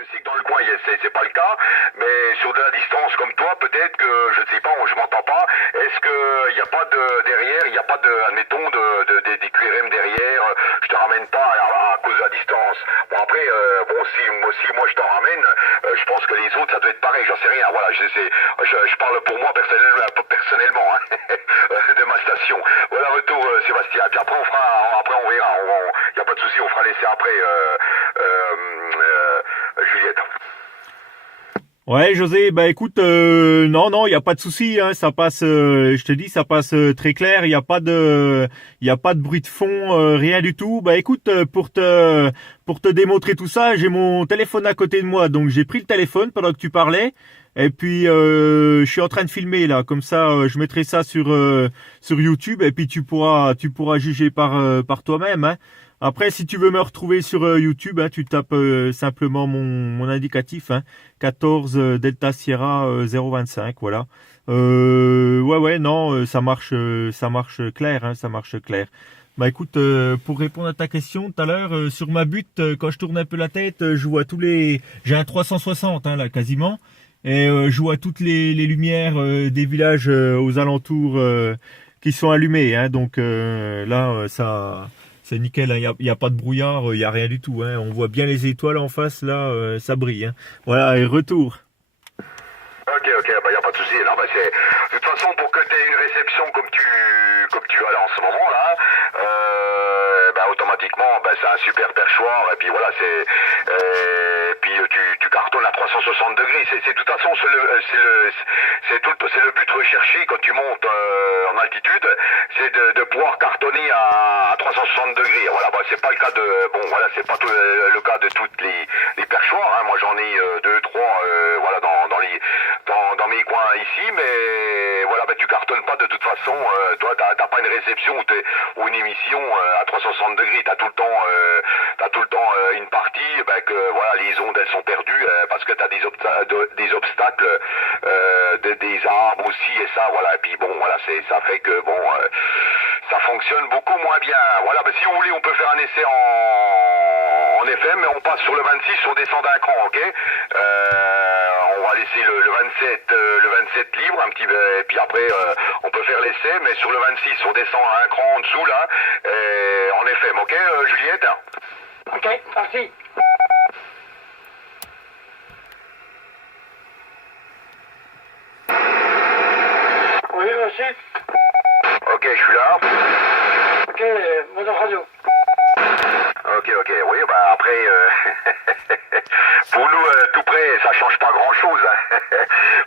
je sais que dans le coin, c'est pas le cas, mais sur de la distance comme toi, peut-être que, je ne sais pas, je m'entends pas, est-ce qu'il n'y a pas de derrière, il n'y a pas de, admettons, des QRM derrière, je te ramène pas à cause de la distance. Bon après, bon si moi je t'en ramène, je pense que les autres ça doit être pareil, j'en sais rien, voilà, je parle pour moi personnellement hein, de ma station. Voilà, retour Sébastien, puis après on verra, il n'y a pas de souci, on fera l'essai après Juliette. Ouais, José, bah écoute, non, il y a pas de souci, hein, ça passe, je te dis, ça passe très clair, il y a pas de bruit de fond, rien du tout. Bah écoute, pour te démontrer tout ça, j'ai mon téléphone à côté de moi, donc j'ai pris le téléphone pendant que tu parlais, et puis je suis en train de filmer là, comme ça, je mettrai ça sur YouTube, et puis tu pourras juger par toi-même, hein. Après, si tu veux me retrouver sur YouTube, hein, tu tapes simplement mon indicatif, hein, 14 Delta Sierra 025, voilà. Ouais, non, ça marche clair, hein, ça marche clair. Bah écoute, pour répondre à ta question tout à l'heure, sur ma butte, quand je tourne un peu la tête, je vois j'ai un 360 hein, là quasiment, et je vois toutes les lumières des villages aux alentours qui sont allumées, hein, donc là, ça. C'est nickel, il y a pas de brouillard, il y a rien du tout, hein. On voit bien les étoiles en face, là, ça brille, hein. Voilà, et retour. Ok, bah y a pas de souci. Non, bah de toute façon pour que tu aies une réception comme tu as là en ce moment là, bah automatiquement, bah c'est un super perchoir et puis voilà puis tu cartonnes à 360 degrés. C'est de toute façon c'est le but recherché quand tu montes en altitude, c'est de pouvoir cartonner à 360 degrés. Voilà, bah c'est pas le cas c'est pas le cas de toutes les perchoirs. Hein. Moi j'en ai deux, trois, voilà dans mes coins ici, mais voilà, bah, tu cartonnes pas de toute façon. Toi, t'as pas une réception ou une émission à 360 degrés. T'as tout le temps une partie, bah, que voilà, les ondes elles sont perdues parce que t'as des obstacles, des arbres aussi et ça, voilà. Et puis bon, voilà, ça fait que bon, ça fonctionne beaucoup moins bien. Voilà, bah, si vous voulez, on peut faire un essai en FM, mais on passe sur le 26, on descend d'un cran, ok. On va laisser le 27 libre un petit peu, et puis après on peut faire l'essai, mais sur le 26 on descend un cran en dessous là, en FM, ok Juliette? Ok, merci. Oui, merci. Ok, je suis là. Ok, mode radio. Ok, oui, bah après, pour nous, tout près, ça change pas grand-chose. Hein.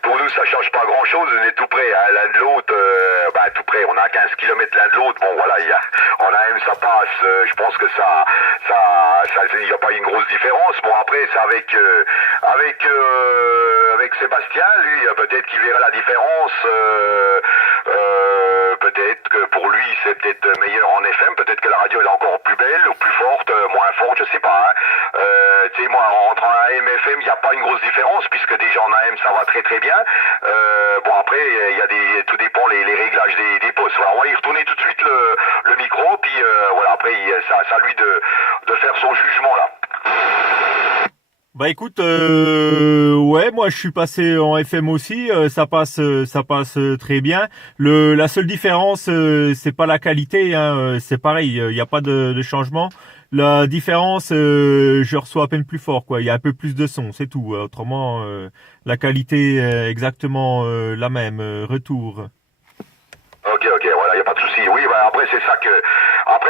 Pour nous, ça change pas grand-chose, on est tout près, hein. L'un de l'autre, bah tout près, on a 15 km l'un de l'autre. Bon, voilà, en AM, ça passe, je pense que il n'y a pas une grosse différence. Bon, après, c'est avec Sébastien, lui, peut-être qu'il verra la différence. Peut-être que pour lui c'est peut-être meilleur en FM, peut-être que la radio elle est encore plus belle ou plus forte, moins forte, je sais pas. Hein. Tu sais, moi entre un AM et FM il n'y a pas une grosse différence puisque déjà en AM ça va très très bien. Bon après il y a tout dépend les réglages des postes. Voilà, on va y retourner tout de suite le micro puis voilà après c'est à lui de faire son jugement là. Bah écoute, ouais, moi je suis passé en FM aussi, ça passe très bien. La seule différence, c'est pas la qualité, hein, c'est pareil, il n'y a pas de changement. La différence, je reçois à peine plus fort, quoi. Il y a un peu plus de son, c'est tout. Autrement, la qualité est exactement la même. Retour. Ok, voilà, il n'y a pas de souci. Oui, bah après c'est ça que... Après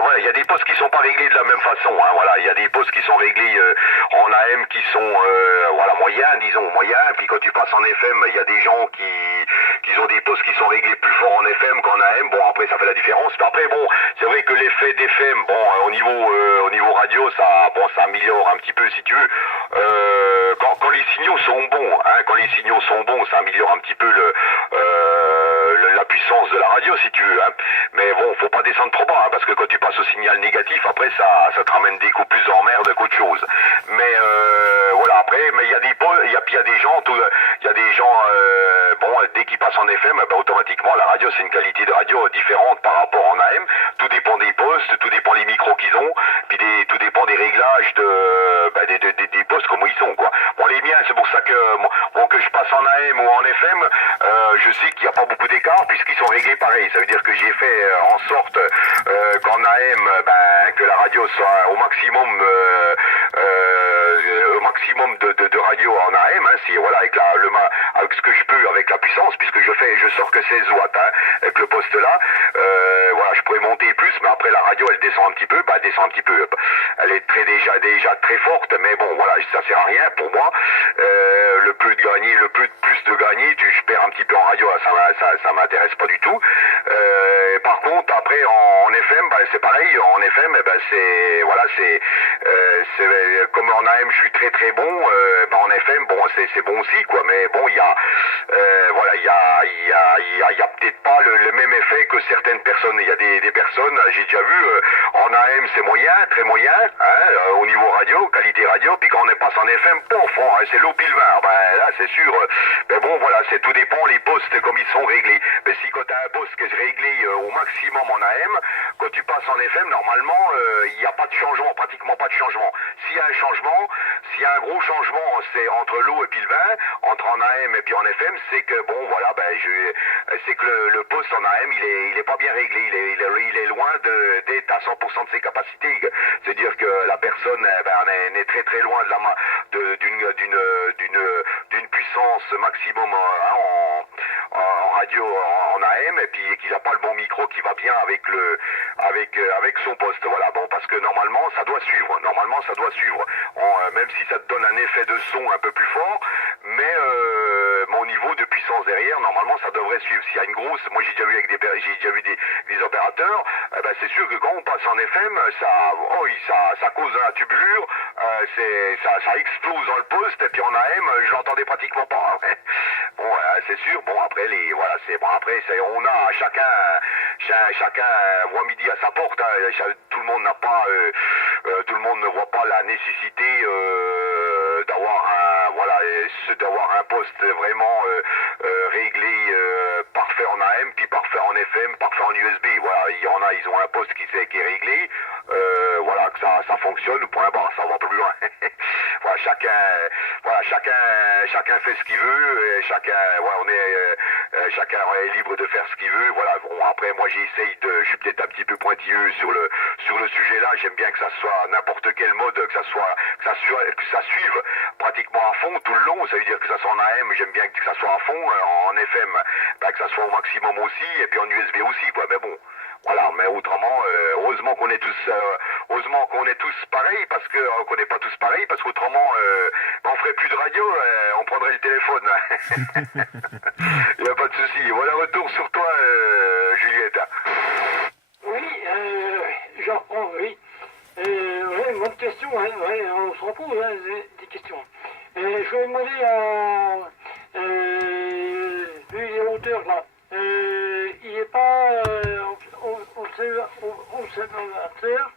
voilà, il y a des postes qui sont pas réglés de la même façon. Hein, voilà, il y a des postes qui sont réglés en AM qui sont voilà moyens, disons moyens. Puis quand tu passes en FM, il y a des gens qui ont des postes qui sont réglés plus fort en FM qu'en AM. Bon après ça fait la différence. Mais après bon, c'est vrai que l'effet d'FM, bon au niveau radio, ça améliore un petit peu si tu veux. Quand les signaux sont bons, hein, ça améliore un petit peu la puissance de la radio si tu veux. Hein. Mais bon, faut pas descendre trop bas, hein, parce que quand tu passes au signal négatif, après ça te ramène des coups plus d'emmerde qu'autre chose. Mais voilà, après, mais il y a des gens, bon, dès qu'ils passent en FM, bah, automatiquement la radio c'est une qualité de radio différente par rapport en AM. Tout dépend des postes, tout dépend des micros qu'ils ont, puis tout dépend des réglages l'image des postes comme ils sont, quoi. Bon, les miens, c'est pour ça que que je passe en AM ou en FM, je sais qu'il n'y a pas beaucoup d'écart puisqu'ils sont réglés pareil. Ça veut dire que j'ai fait en sorte qu'en AM, que la radio soit au maximum de radio en AM, hein, si voilà avec avec ce que je peux, avec la puissance, puisque je sors que 16 watts, hein, avec le poste là, voilà, je pourrais monter plus, mais après la radio elle descend un petit peu, elle descend un petit peu, elle est déjà très forte, mais bon voilà, ça sert à rien pour moi. Le plus de gagner, je perds un petit peu en radio, ça m'intéresse pas du tout. Par contre après en FM, c'est pareil, en FM, c'est comme en AM je suis très très bon, en FM c'est bon aussi quoi, mais bon il y a peut-être pas le même effet que certaines personnes. Il y a des personnes, j'ai déjà vu en AM c'est moyen, très moyen, hein, au niveau radio, qualité radio, puis quand on est passé en FM, c'est l'eau pile vin. Là c'est sûr, mais bon voilà, tout dépend les postes comme ils sont réglés. Mais si quand tu as un poste qui est réglé au maximum en AM, quand tu passes en FM, normalement il n'y a pas de changement, pratiquement pas de changement. S'il y a un changement, s'il y a un gros changement, c'est entre l'eau et puis le vin, entre en AM et puis en FM, c'est que bon voilà, c'est que le poste en AM il est pas bien réglé, il est loin d'être à 100% de ses capacités. C'est-à-dire que la personne elle est très très loin d'une puissance maximum en radio en AM, et puis qu'il n'a pas le bon micro qui va bien avec son poste. Voilà, bon, parce que normalement ça doit suivre. Même si ça te donne un effet de son un peu plus fort, mais mon niveau de puissance derrière, normalement ça devrait suivre. S'il y a une grosse, moi j'ai déjà vu des opérateurs, c'est sûr que quand on passe en FM, ça cause un tubulure, ça explose dans le poste, et puis en AM, je l'entendais pratiquement pas. Hein. Bon, c'est sûr. Bon après on a chacun voit midi à sa porte. Hein. Tout le monde n'a pas, tout le monde ne voit pas la nécessité d'avoir un poste vraiment réglé, parfait en AM, puis parfait en FM, parfait en USB. Voilà, ils ont un poste qui est réglé, voilà, que ça fonctionne, point barre, ça va plus loin. Voilà, chacun fait ce qu'il veut, et chacun est libre de faire ce qu'il veut. Voilà, bon, après moi je suis peut-être un petit peu pointilleux sur le sujet là. J'aime bien que ça soit n'importe quel mode, que ça suive pratiquement à fond tout le long. Ça veut dire que ça soit en AM, j'aime bien que ça soit à fond, en FM, que ça soit au maximum aussi, et puis en USB aussi, quoi. Mais bon. Voilà, mais autrement, heureusement qu'on est tous pareils, parce que qu'on n'est pas tous pareils, parce qu'autrement, on ferait plus de radio, on prendrait le téléphone. Il n'y a pas de souci. Voilà, retour sur toi, Juliette. Oui, je reprends, oui. Ouais, bonne question, hein, ouais, on se repose des questions. Je vais demander vu les hauteurs là, il n'est pas observateur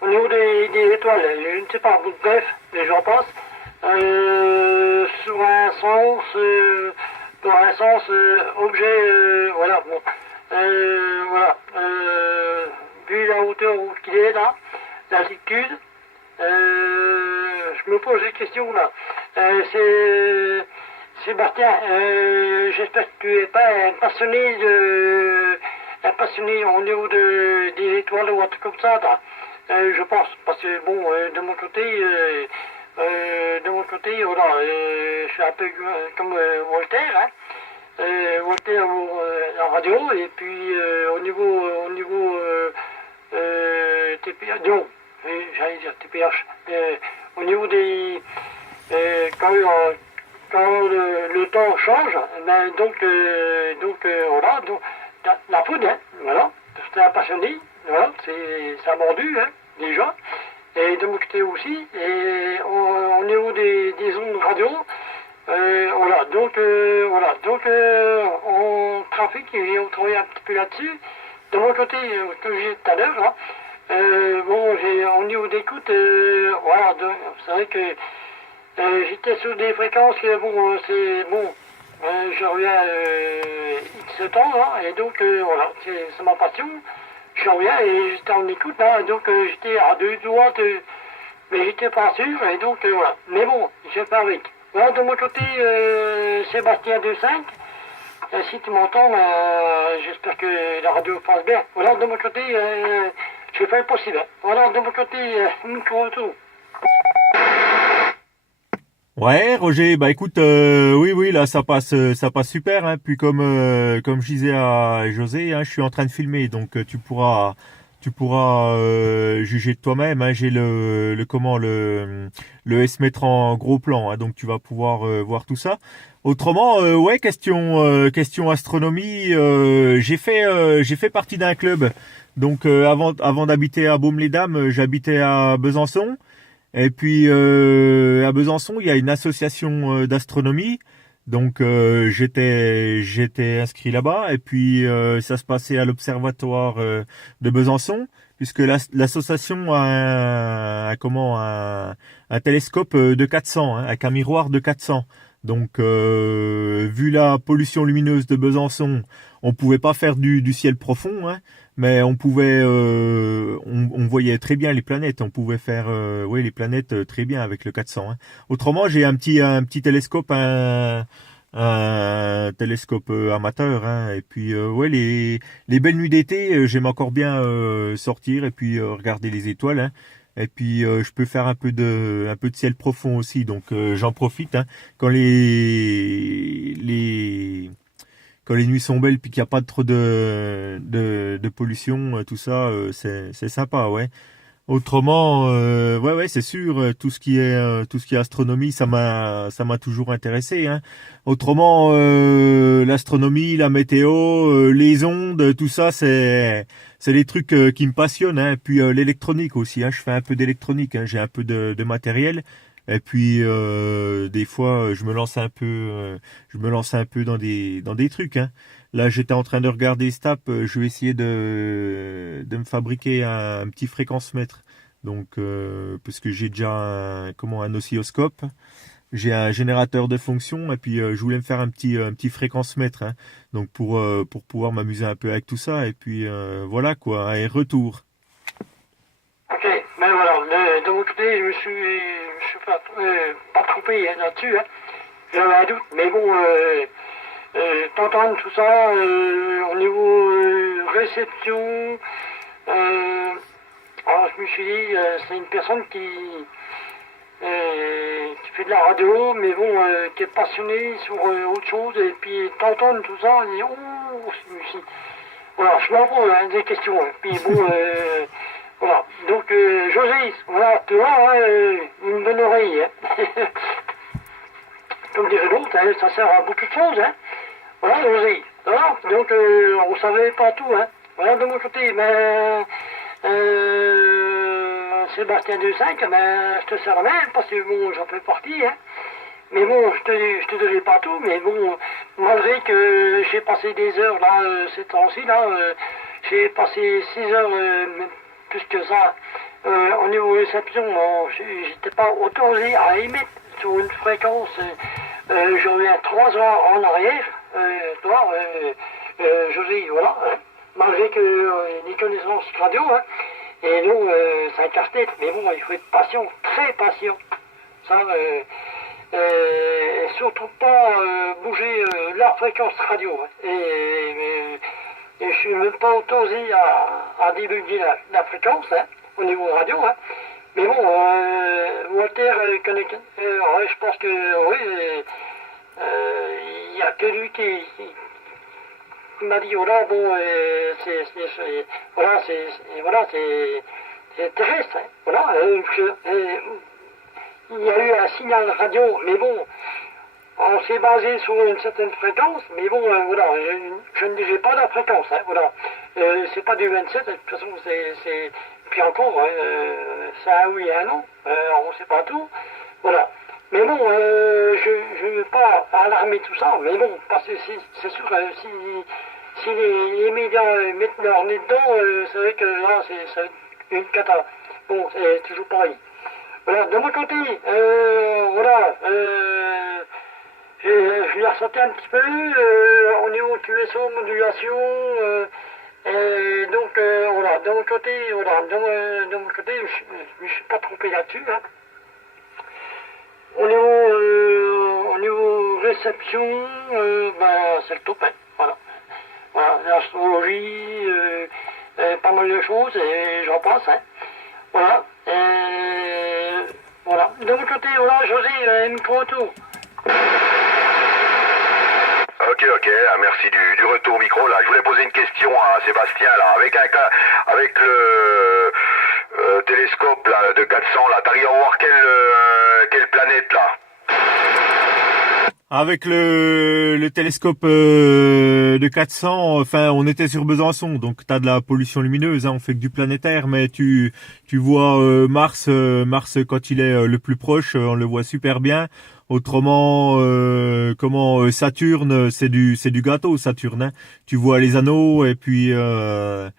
au niveau des étoiles, je ne sais pas, bref, j'en passe, sur un sens, dans un sens objet, voilà, bon, voilà, vu la hauteur où il est là, l'altitude, je me pose des questions là. Sébastien, j'espère que tu n'es pas un passionné au niveau des étoiles ou un truc comme ça, là. Je pense, parce que bon, de mon côté, voilà, je suis un peu comme Voltaire, hein. Voltaire en radio, et puis au niveau TPH, non, j'allais dire TPH, au niveau des quand le temps change, donc voilà, donc la foudre, hein, voilà, c'est un passionné, voilà, ça a mordu, hein, déjà, et de mon côté aussi, et au niveau des ondes radio, voilà, donc on trafic, et on travaille un petit peu là-dessus. De mon côté, comme je disais tout à l'heure, là, bon, au niveau d'écoute, voilà, c'est vrai que j'étais sur des fréquences que bon, c'est bon, je reviens X temps, là, et donc voilà, c'est ma passion. Je reviens et j'étais en écoute là, donc j'étais à deux doigts mais j'étais pas sûr, et donc voilà. Mais bon, j'ai fait avec. Voilà, de mon côté, Sébastien 25, si tu m'entends, j'espère que la radio passe bien. Voilà, de mon côté, je fais le possible. Voilà, de mon côté, micro retour. Ouais, Roger, bah écoute, oui, là ça passe super, hein. Puis comme je disais à José, hein, je suis en train de filmer, donc tu pourras juger de toi-même. Hein. J'ai le S-mettre en gros plan, hein, donc tu vas pouvoir voir tout ça. Autrement, ouais, question astronomie, j'ai fait partie d'un club. Donc avant d'habiter à Baume-les-Dames, j'habitais à Besançon. Et puis à Besançon, il y a une association d'astronomie. Donc j'étais inscrit là-bas. Et puis ça se passait à l'observatoire de Besançon, puisque l'association a un télescope de 400, hein, avec un miroir de 400. Donc vu la pollution lumineuse de Besançon, on pouvait pas faire du ciel profond, hein, mais on voyait très bien les planètes. On pouvait faire ouais, les planètes très bien avec le 400. Hein. Autrement, j'ai un petit télescope, un télescope amateur. Hein, et puis ouais, les belles nuits d'été, j'aime encore bien sortir et puis regarder les étoiles. Hein. Et puis je peux faire un peu de ciel profond aussi. Donc j'en profite, hein, quand les nuits sont belles puis qu'il n'y a pas trop de pollution, tout ça, c'est sympa, ouais. Autrement, ouais, c'est sûr, tout ce qui est astronomie, ça m'a toujours intéressé, hein. Autrement, l'astronomie, la météo, les ondes, tout ça, c'est les trucs qui me passionnent, hein. Puis l'électronique aussi, hein. Je fais un peu d'électronique, hein. J'ai un peu de matériel. Et puis des fois, je me lance un peu dans des trucs, hein. Là, j'étais en train de regarder Stap. Je vais essayer de me fabriquer un petit fréquence-mètre. Donc, parce que j'ai déjà un oscilloscope. J'ai un générateur de fonctions et puis je voulais me faire un petit fréquence-mètre. Hein. Donc pour pouvoir m'amuser un peu avec tout ça. Et puis voilà quoi. Et retour. Ok, mais voilà, de mon côté, je me suis pas trompé hein, là-dessus. Hein. J'avais un doute, mais bon, t'entendre tout ça, au niveau réception, alors je me suis dit, c'est une personne qui fait de la radio, mais bon, qui est passionnée sur autre chose, et puis t'entendre tout ça, on dit, oh, voilà, je m'en hein, des questions, hein. Puis bon, voilà, donc José, voilà, tu vois, hein, une bonne oreille, hein. Comme dirait l'autre, hein, ça sert à beaucoup de choses, hein. Voilà, José, voilà, donc on savait pas tout, hein. Voilà, de mon côté, mais Sébastien 25, ben, je te sers la main, parce que bon, j'en fais partie, hein. Mais bon, je te dirai pas tout, mais bon, malgré que j'ai passé des heures là, ces temps-ci, là, j'ai passé 6 heures, même plus que ça, au niveau réception, bon, j'étais pas autorisé à émettre sur une fréquence, je reviens 3 ans en arrière, toi, José, voilà, hein, malgré que les connaissances radio, hein, et nous, c'est un casse-tête, mais bon, il faut être patient, très patient, ça, surtout pas bouger la fréquence radio. Hein. Et je suis même pas autorisé à divulguer la fréquence hein, au niveau radio. Hein. Mais bon, Walter, je pense que oui, il n'y a que lui qui m'a dit voilà, bon, c'est terrestre. Hein. Voilà, il y a eu un signal radio, mais bon, on s'est basé sur une certaine fréquence, mais bon, voilà, je ne dirai pas la fréquence, hein, voilà. C'est pas du 27, de toute façon, c'est puis encore, c'est un oui et un non, on ne sait pas tout, voilà. Mais bon, je ne veux pas alarmer tout ça, mais bon, parce que c'est sûr, si les médias mettent leur nez dedans, c'est vrai que là, c'est une cata. Bon, c'est toujours pareil. Voilà, de mon côté, voilà, je l'ai ressenti un petit peu au niveau QSO, modulation, Et donc, voilà, de mon côté, je me suis pas trompé là-dessus. Hein. Au niveau réception, c'est le top. Hein. Voilà. Voilà, l'astrologie, pas mal de choses, et j'en passe. Hein. Voilà. Voilà. De mon côté, voilà, José, micro-retour. Ok, merci du retour micro. Là, je voulais poser une question à Sébastien là, avec le télescope là de 400 là, t'arrives à voir quelle planète là? Avec le télescope de 400, enfin, on était sur Besançon, donc t'as de la pollution lumineuse, hein, on fait que du planétaire, mais tu vois Mars quand il est le plus proche, on le voit super bien. Autrement, Saturne, c'est du gâteau, Saturne. Hein. Tu vois les anneaux et puis y a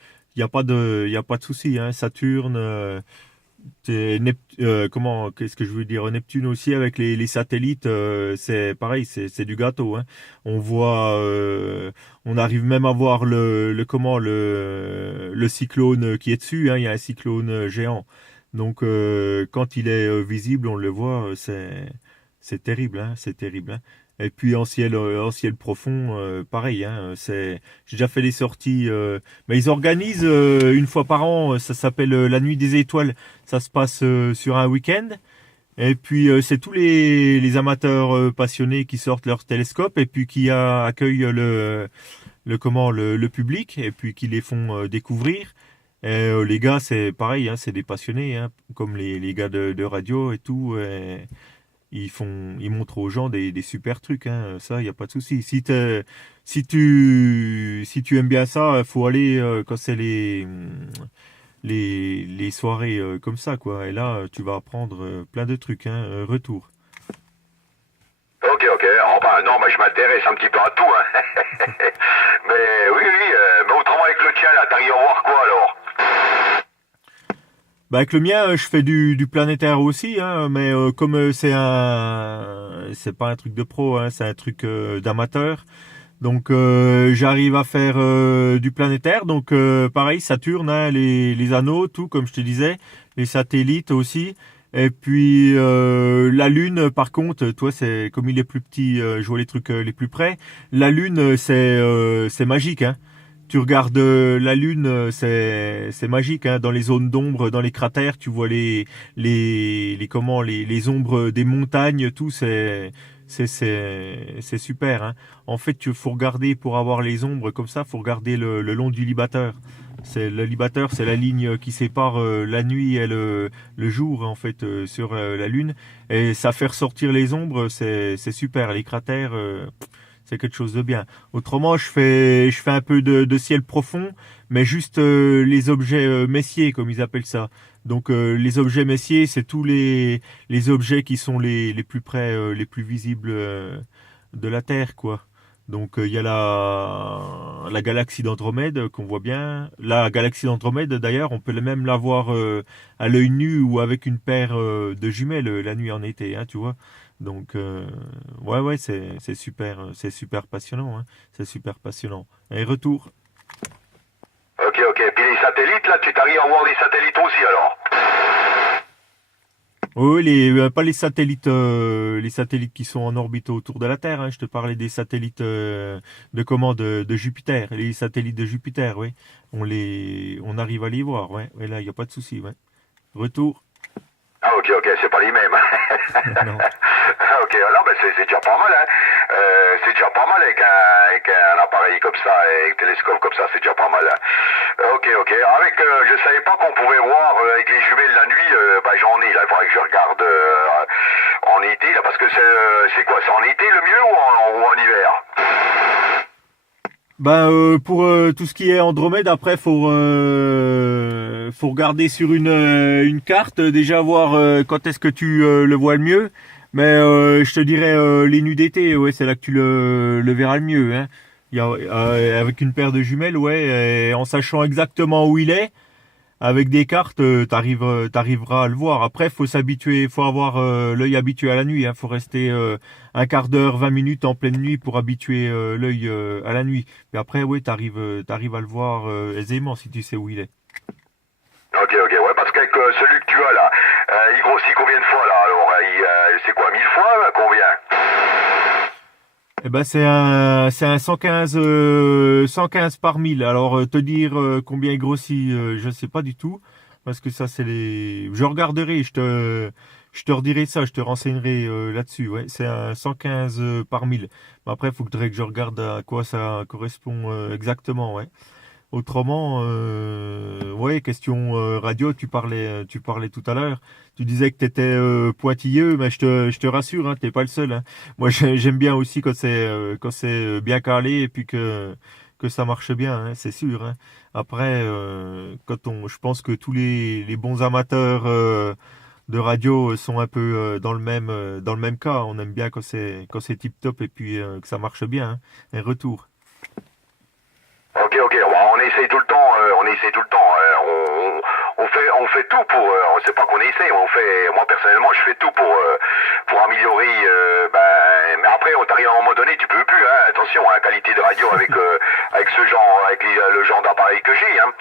pas de souci. Hein. Saturne, qu'est-ce que je veux dire, Neptune aussi avec les satellites, c'est pareil, c'est du gâteau. Hein. On voit, on arrive même à voir le cyclone qui est dessus. Hein. Il y a un cyclone géant. Donc quand il est visible, on le voit, c'est terrible, hein, c'est terrible. Hein. Et puis en ciel profond, pareil. Hein, j'ai déjà fait des sorties. Mais ils organisent une fois par an. Ça s'appelle la Nuit des Étoiles. Ça se passe sur un week-end. Et puis c'est tous les amateurs passionnés qui sortent leur télescope et puis qui accueillent le public et puis qui les font découvrir. Et les gars, c'est pareil. Hein, c'est des passionnés, hein, comme les gars de radio et tout. Et ils montrent aux gens des super trucs, hein. Ça, y a pas de souci. Si tu aimes bien ça, faut aller quand c'est les soirées comme ça, quoi. Et là, tu vas apprendre plein de trucs, hein. Retour. Ok. Enfin, non, mais je m'intéresse un petit peu à tout, hein. Mais oui, mais autrement avec le tien, là, t'arrives à voir quoi, alors? Bah avec le mien, je fais du planétaire aussi, hein, mais comme c'est pas un truc de pro, hein, c'est un truc d'amateur. Donc j'arrive à faire du planétaire, donc pareil Saturne, hein, les anneaux, tout comme je te disais, les satellites aussi. Et puis la Lune, par contre, toi c'est comme il est plus petit, je vois les trucs les plus près. La Lune, c'est magique, hein. Tu regardes la Lune, c'est magique, hein. Dans les zones d'ombre, dans les cratères, tu vois les ombres des montagnes, tout, c'est super, hein. En fait, il faut regarder pour avoir les ombres comme ça, faut regarder le long du libateur. Le libateur, c'est la ligne qui sépare la nuit et le jour, en fait, sur la Lune. Et ça fait ressortir les ombres, c'est super. Les cratères, c'est quelque chose de bien. Autrement, je fais un peu de ciel profond, mais juste les objets messiers, comme ils appellent ça. Donc les objets messiers, c'est tous les objets qui sont les plus près, les plus visibles de la Terre, quoi. Donc il y a la galaxie d'Andromède qu'on voit bien. La galaxie d'Andromède, d'ailleurs, on peut même la voir à l'œil nu ou avec une paire de jumelles la nuit en été, hein, tu vois. Donc ouais, c'est super passionnant, hein. C'est super passionnant. Et retour. Ok. Puis les satellites, là, tu t'arrives à voir les satellites aussi, alors? Oui, pas les satellites qui sont en orbite autour de la Terre, hein. Je te parlais des satellites de Jupiter. Les satellites de Jupiter, oui. On arrive à les voir, ouais. Et là, il n'y a pas de souci, ouais. Retour. Ah ok, c'est pas les mêmes. Non. Ok, alors c'est déjà pas mal, hein. C'est déjà pas mal avec un appareil comme ça, avec un télescope comme ça, c'est déjà pas mal. Hein. Ok. Je savais pas qu'on pouvait voir avec les jumelles la nuit. J'en ai là, il faudrait que je regarde en été là, parce que c'est quoi, c'est en été le mieux ou en hiver? Pour tout ce qui est Andromède, après faut regarder sur une carte, déjà voir quand est-ce que tu le vois le mieux. Mais je te dirais les nuits d'été, ouais, c'est là que tu le verras le mieux, hein. Avec une paire de jumelles, ouais, et en sachant exactement où il est. avec des cartes, t'arriveras à le voir. Après, faut s'habituer, faut avoir l'œil habitué à la nuit. Faut rester un quart d'heure, 20 minutes en pleine nuit pour habituer l'œil à la nuit. Mais après, oui, t'arrives à le voir aisément si tu sais où il est. Ok, ouais, parce que celui que tu as là, il grossit combien de fois là? Alors, c'est quoi, 1000 fois là, combien? Eh ben c'est un 115 115 par 1000. Alors te dire combien il grossit, je sais pas du tout parce que ça c'est les. Je regarderai, je te redirai ça, je te renseignerai là-dessus. Ouais, c'est un 115 par 1000. Mais après, il faudrait que je regarde à quoi ça correspond exactement. Ouais. Autrement, ouais, question radio, tu parlais tout à l'heure. Tu disais que t'étais pointilleux, mais je te rassure, hein, t'es pas le seul. Hein. Moi, j'aime bien aussi quand c'est bien calé et puis que ça marche bien, hein, c'est sûr. Hein. Après, je pense que tous les bons amateurs de radio sont un peu dans le même cas. On aime bien quand c'est tip top et puis que ça marche bien. Hein. Un retour. Ok, on essaye tout le temps, on fait tout pour, c'est pas qu'on essaye, moi personnellement je fais tout pour améliorer, mais après on t'arrive à un moment donné, tu peux plus, hein, attention, la qualité de radio avec ce genre, le genre d'appareil que j'ai, hein,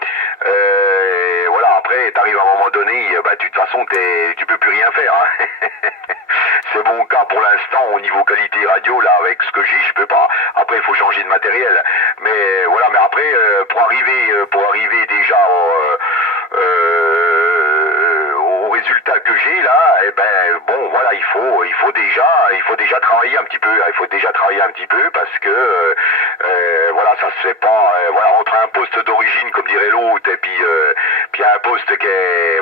voilà, après t'arrives à un moment donné, de toute façon tu peux plus rien faire, hein. C'est mon cas pour l'instant au niveau qualité radio, là, avec ce que j'ai, je peux pas. Après, il faut changer de matériel. Mais voilà, mais après, pour arriver déjà au résultat que j'ai là, bon, voilà, il faut déjà travailler un petit peu. Il faut déjà travailler un petit peu parce que voilà, ça se fait pas. Voilà, entre un poste d'origine, comme dirait l'autre, et puis un poste qui est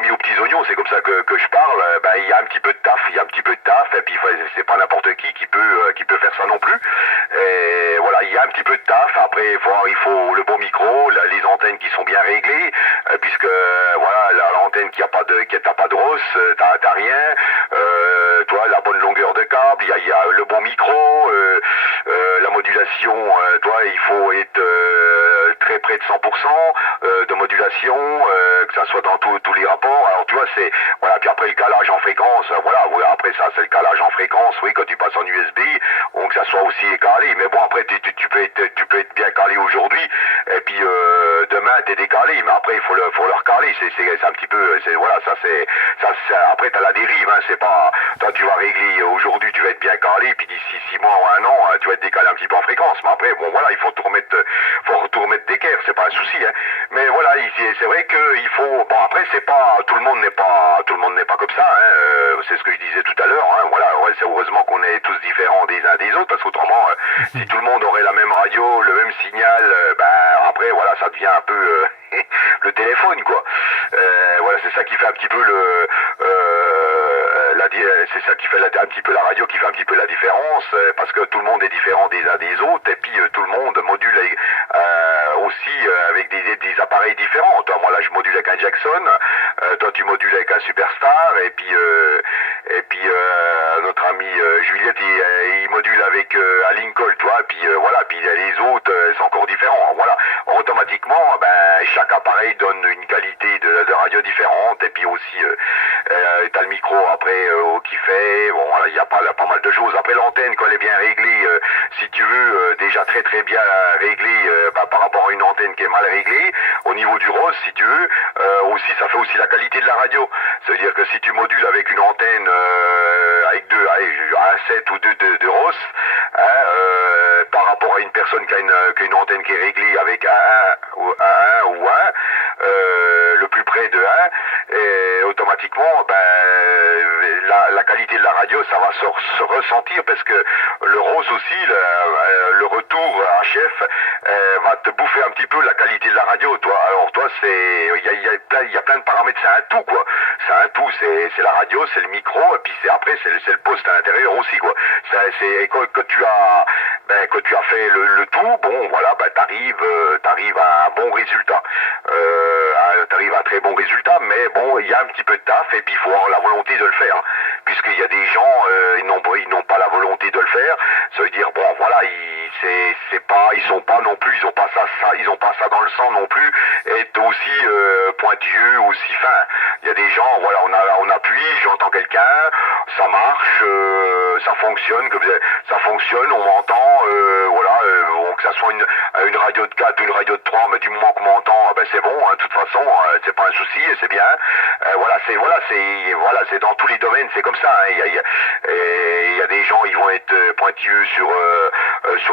mis aux petits oignons, c'est comme ça que je parle, il y a un petit peu de taf, et puis c'est pas n'importe qui peut faire ça non plus. Et voilà, il y a un petit peu de taf, après il faut le bon micro, les antennes qui sont bien réglées, puisque voilà, l'antenne qui n'a pas de rosse, t'as rien, toi, la bonne longueur de câble, il y a le bon micro, la modulation, toi, il faut être très près de 100% de modulation, que ça soit dans tous les rapports. Alors tu vois, voilà, puis après le calage en fréquence, voilà, après ça c'est le calage en fréquence, oui, quand tu passes en USB, donc que ça soit aussi calé. Mais bon, après tu peux être bien calé aujourd'hui, et puis demain t'es décalé, mais après il faut le recaler. C'est un petit peu, voilà, après t'as la dérive, hein, c'est pas, toi tu vas régler aujourd'hui, tu vas être bien calé, puis d'ici 6 mois ou un an, tu vas être décalé un petit peu en fréquence. Mais après, bon voilà, il faut tout remettre d'équerre, c'est pas un souci, hein. Mais voilà, c'est vrai que il faut, bon après c'est pas, tout le monde n'est pas comme ça, hein. C'est ce que je disais tout à l'heure, hein. Voilà, ouais, c'est heureusement qu'on est tous différents des uns des autres, parce qu'autrement, si tout le monde aurait la même radio, le même signal, après voilà, ça devient un peu le téléphone, quoi. Voilà, c'est ça qui fait un petit peu c'est ça qui fait un petit peu la radio, qui fait un petit peu la différence, parce que tout le monde est différent des uns des autres, et puis tout le monde module aussi avec des appareils différents. Toi, moi là, je module avec un Jackson, toi tu modules avec un Superstar, et puis notre ami Juliette, il module avec un Lincoln, toi, et puis voilà, puis les autres, c'est encore différent. Voilà, automatiquement, chaque appareil donne une qualité de radio différente, et puis aussi t'as le micro après qui fait, bon voilà, il y a pas mal de choses. Après l'antenne, quand elle est bien réglée, si tu veux, déjà très très bien réglée par rapport à une antenne qui est mal réglée, au niveau du ROS, si tu veux, aussi ça fait aussi la qualité de la radio. Ça veut dire que si tu modules avec une antenne avec un 7 ou 2 de ROS, hein, par rapport à une personne qui a une antenne qui est réglée avec un 1 ou 1, le plus près de 1, et automatiquement, la qualité de la radio, ça va se ressentir, parce que le ROS aussi, le retour à chef, va te bouffer un petit peu la qualité de la radio, toi. Alors toi, il y a plein de paramètres, c'est un tout, quoi. C'est un tout, c'est la radio, c'est le micro, et puis après c'est le poste à l'intérieur aussi, quoi. Quand tu as fait le tout, bon, voilà, t'arrives à un bon résultat. T'arrives à un très bon résultat, mais bon, il y a un petit peu de taf, et puis il faut avoir la volonté de le faire, hein, puisqu'il y a des gens, ils n'ont pas la volonté de le faire. Ça veut dire, bon, voilà, ils sont pas non plus, ils ont pas ça dans le sang non plus, être aussi pointilleux, aussi fin. Il y a des gens, voilà, on appuie, j'entends quelqu'un, ça marche, ça fonctionne, on m'entend, voilà, que ça soit une radio de 4 ou une radio de 3, mais du moment qu'on m'entend, ben c'est bon, hein, de toute façon, c'est pas un souci, c'est bien. C'est dans tous les domaines, c'est comme ça. Hein. Il y a des gens, ils vont être pointilleux sur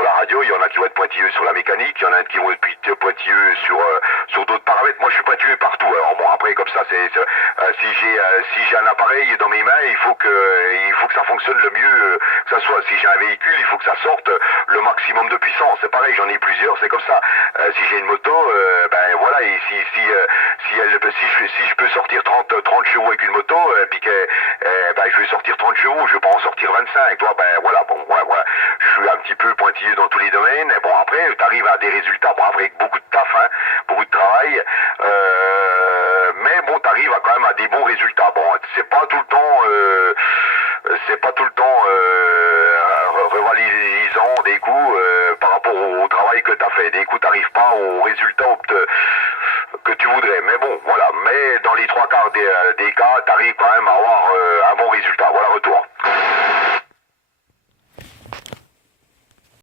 la radio, il y en a qui vont être pointilleux sur la mécanique, il y en a qui vont être pointilleux sur d'autres paramètres. Moi, je suis pointilleux partout. Alors bon, après comme ça, si j'ai un appareil dans mes mains, il faut que ça fonctionne le mieux que ça soit. Si j'ai un véhicule, il faut que ça sorte le maximum de puissance. C'est pareil, j'en ai plusieurs, c'est comme ça. Si j'ai une moto, ben voilà, et si je peux sortir 30 chevaux avec une moto, puis que ben je vais sortir 30 chevaux, je vais pas en sortir 25. Toi, ben voilà, bon, voilà. Je suis un petit peu pointilleux dans tous les domaines. Bon, après, tu arrives à des résultats, bon, avec beaucoup de taf, hein, beaucoup de travail, mais bon, tu arrives quand même à des bons résultats. Bon, c'est pas tout le temps rivalisant des coups par rapport au travail que tu as fait. Des coups, tu n'arrives pas au résultat que tu voudrais. Mais bon, voilà. Mais dans les 3 quarts des cas, tu arrives quand même à avoir un bon résultat. Voilà, retour.